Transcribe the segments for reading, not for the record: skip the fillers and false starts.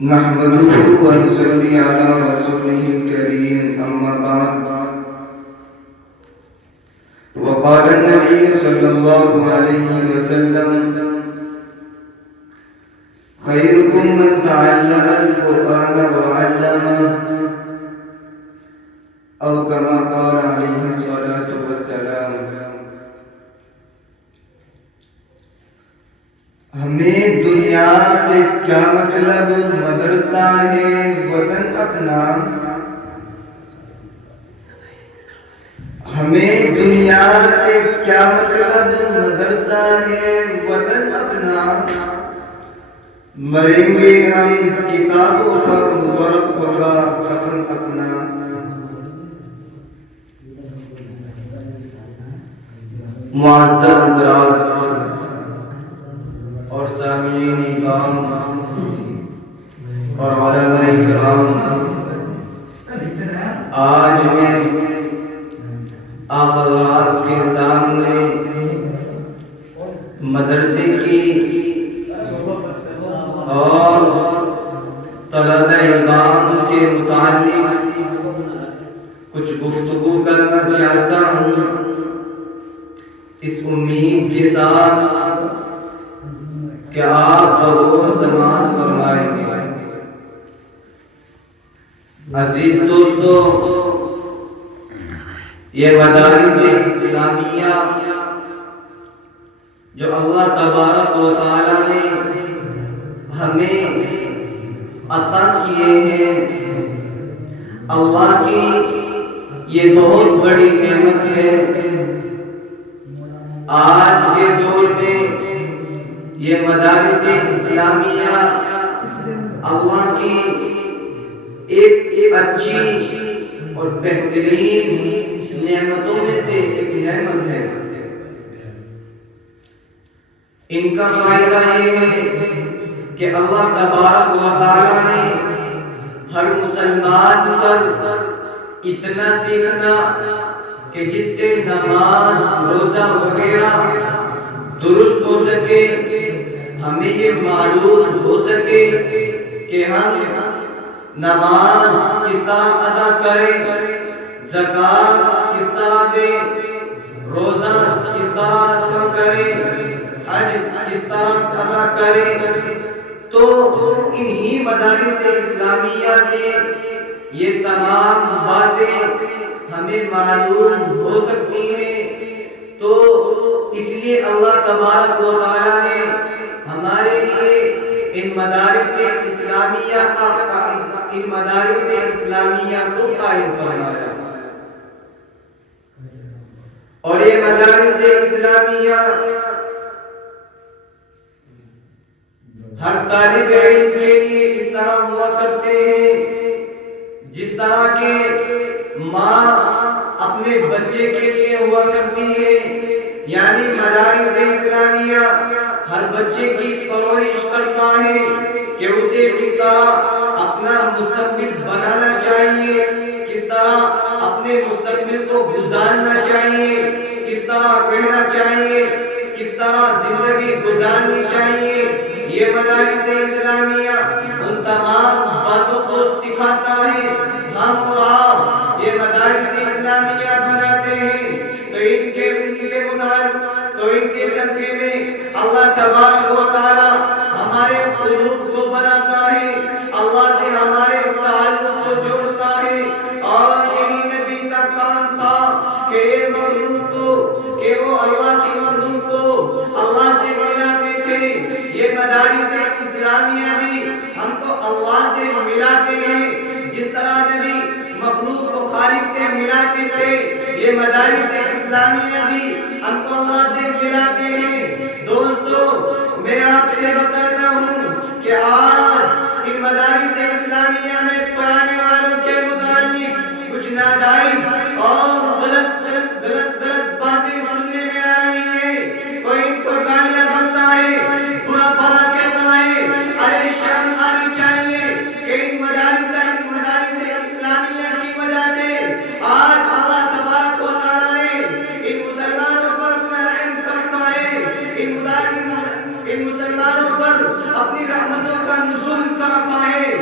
نحمده ونصلي على رسوله الكريم أما بعد وقال النبي صلى الله عليه وسلم خيركم من تعلم القرآن وعلمه أو كما قال عليه الصلاة والسلام. ہمیں دنیا سے کیا مطلب، مدرسہ ہے وطن اپنا. ہمیں دنیا سے کیا مطلب، مدرسہ ہے وطن اپنا. مریں گے ہم کتابوں پر، ورق ہوگا کفن اپنا. معزز حضرات اور سامعین کرام اور علماء کرام، آج میں آپ حضرات کے سامنے مدرسے کی اور طلبہ کرام کے متعلق کچھ گفتگو کرنا چاہتا ہوں، اس امید کے ساتھ کہ آپ بغور سماعت فرمائیں گے. عزیز دوستو، یہ مدارس اسلامیہ جو اللہ تبارک و تعالی نے ہمیں عطا کیے ہیں، اللہ کی یہ بہت بڑی نعمت ہے. آج کے دور میں یہ مدارس اسلامیہ اللہ کی ایک اچھی اور بہترین نعمتوں میں سے ایک نعمت ہے. ان کا فائدہ یہ ہے کہ اللہ تبارک و تعالی نے ہر مسلمان پر اتنا سیکھنا کہ جس سے نماز، روزہ وغیرہ درست ہو سکے، ہمیں یہ معلوم ہو سکے کہ ہم نماز کس طرح ادا کریں، زکوٰۃ کس طرح دیں، روزہ کس طرح رکھا کریں، حج کس طرح ادا کریں. تو انہی مدارس اسلامیہ سے یہ تمام باتیں ہمیں معلوم ہو سکتی ہیں. تو اس لیے اللہ تبارک و تعالی نے ہمارے لیے ان مدارس اسلامیہ کو قائم فرمایا. اور یہ مدارس اسلامیہ ہر طالب علم کے لیے اس طرح ہوا کرتے ہیں جس طرح کے ماں اپنے بچے کے لیے ہوا کرتی ہے. یعنی مدارس اسلامیہ ہر بچے کی پرورش کرتا ہے کہ اسے کس طرح اپنا مستقبل بنانا چاہیے، کس طرح اپنے مستقبل کو گزارنا چاہیے، کس طرح رہنا چاہیے، کس طرح زندگی گزارنی چاہیے. یہ مدارس اسلامیہ ان تمام باتوں کو سکھاتا ہے. ہم اور آپ یہ مدارس اسلامیہ بناتے ہیں تو ان کے صدقے میں اللہ تبارک و تعالی ہمارے قلوب کو بناتا ہے، اللہ سے ہمارے تعلق کو جوڑتا ہے. اور یہی نبی کا کام تھا کہ وہ اللہ کی مخلوق کو اللہ سے ملاتے تھے. یہ مدارس اسلامیہ بھی ہم کو اللہ سے ملاتے ہیں. جس طرح نبی مخلوق کو خالق سے ملاتے تھے، یہ مدارس اسلامیہ بھی ہم کو اللہ سے ملاتے ہیں. دوستو، میں آپ سے بتاتا ہوں کہ آج ان مدارس اسلامیہ میں پڑھانے والوں کے متعلق کچھ ناجائز اور غلط باتیں سننے میں آ رہی ہیں. کوئی ان کو گالیاں بکتا ہے، برا بھلا کہتا ہے. ارے شرم آنی چاہیے کہ ان مدارس اسلامیہ کی وجہ سے آج اللہ تبارک و تعالی نے ان مسلمانوں پر اپنا رحم کرتا ہے، ان مسلمانوں پر اپنی رحمتوں کا نزول کرتا ہے.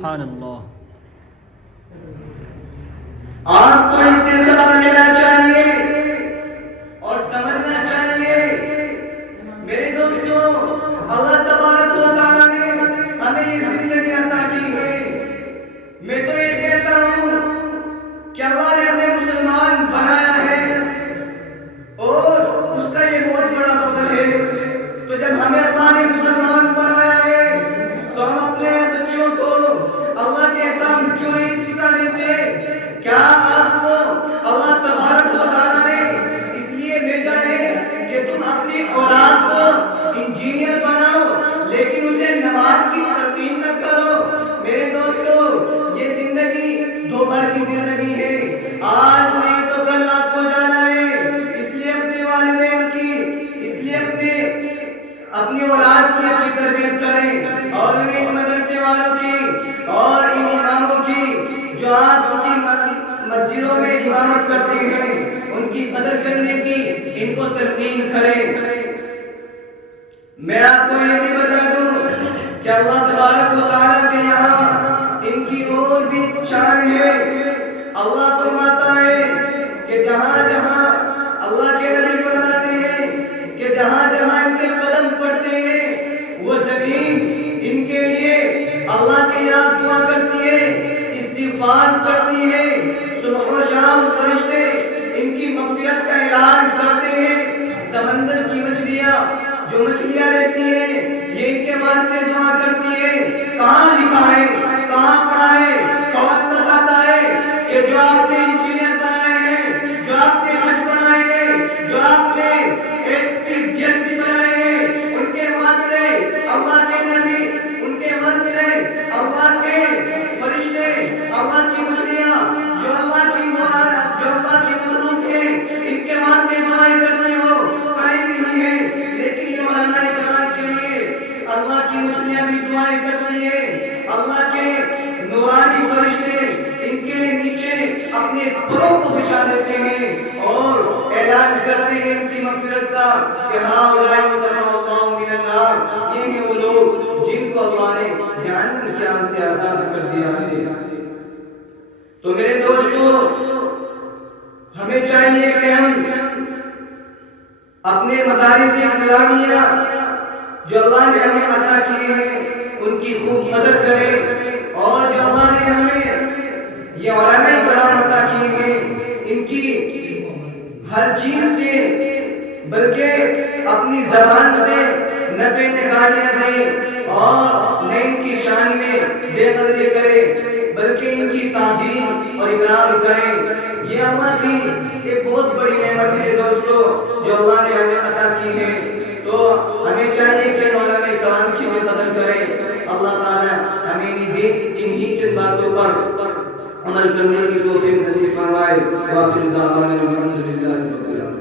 سبحان اللہ. آپ کو اس سے سبق لینا چاہیے اور سمجھنا چاہیے. میرے دوستوں، اللہ تبارک و تعالیٰ نے ہمیں یہ زندگی عطا کی ہے. میں تو یہ کہتا ہوں کہ اللہ نے ہمیں مسلمان بنایا ہے اور اس کا یہ بہت بڑا فضل ہے. تو جب ہمیں اللہ نے مسلمان بنایا ہے تو ہم اپنے بچوں کو اللہ کے احکام کیوں نہیں سکھا دیتے؟ کیا آپ کو اللہ تبارک و تعالیٰ نے اس لیے بھیجا ہے کہ تم اپنی اولاد کو انجینئر بناؤ لیکن اسے نماز کی تلقین نہ کرو؟ میرے دوستو، یہ زندگی دو بھر کی زندگی ہے. آج نہیں تو کل آپ کو جانا ہے. اس لیے اپنے والدین کی، اس لیے اپنی اولاد کی اچھی تربیت کریں اور ان مدرسے والوں کی اور ان اماموں کی جو آپ کی مسجدوں میں امامت کرتے ہیں ان کی قدر کرنے کی ان کو تلقین کریں. میں آپ کو یہ بھی بتا دوں کہ اللہ تبارک و تعالیٰ کے یہاں ان کی اور بھی شان ہے. اللہ فرماتا ہے کہ جہاں جہاں اللہ کے نبی فرماتے ہیں کہ جہاں جہاں ان کے قدم پڑتے ہیں وہ زمین ان کے لیے اللہ کے یہاں دعا کرتی ہے، استغفار کرتی ہے. صبح و شام فرشتے ان کی مغفرت کا اعلان کرتے ہیں. سمندر کی مچھلیاں جو مچھلیاں رہتی ہیں یہ ان کے واسطے دعا کرتی ہے. کہاں لکھا ہے، کہاں پڑھا ہے، کون بتاتا ہے کہ جو آپ نے انجینئر بنائے ہیں، جو آپ نے جج بنائے ہیں، جو آپ نے S P D S P بنائے ہیں، ان کے واسطے اللہ کے نبی، ان کے واسطے اللہ کے فرشتے، اللہ کی مچھلیاں جو اللہ کی مخلوق ہے ان کے واسطے دعائیں کرتی ہو؟ کہیں نہیں ہے. لیکن یہ علماء کرام کے لیے اللہ کی مچھلیاں بھی دعائیں کرتی ہیں. اللہ کے نورانی فرشتے ان کے نیچے اپنے پروں کو بچھا دیتے ہیں اور اعلان کرتے ہیں ان کی مغفرت کا کہ ہاں اللہ من النار. یہ ہیں وہ لوگ جن کو اللہ نے جہنم کی آگ سے آزاد کر دیا ہے. تو میرے دوستو، ہمیں چاہیے کہ ہم اپنے مدارس اسلامیہ جو اللہ نے ہمیں عطا کیے ہیں ان کی خوب قدر کریں اور جو اللہ نے ہمیں یہ علماء کرام عطا کیے ہیں ان کی ہر چیز سے، بلکہ اپنی زبان سے نہ کہیں گالیاں دیں اور نہ ان کی شان میں بے قدری کریں، بلکہ ان کی تعظیم اور اکرام کریں. یہ اللہ کی ایک بہت بڑی نعمت ہے دوستو جو اللہ نے ہمیں عطا کی ہے. تو ہمیں چاہیے کہ علماء کرام کی بھی قدر کریں. اللہ تعالیٰ ہمیں انہی چند باتوں پر عمل کرنے کی توفیق نصیب فرمائے. وآخر دعوانا الحمدللہ رب العالمین.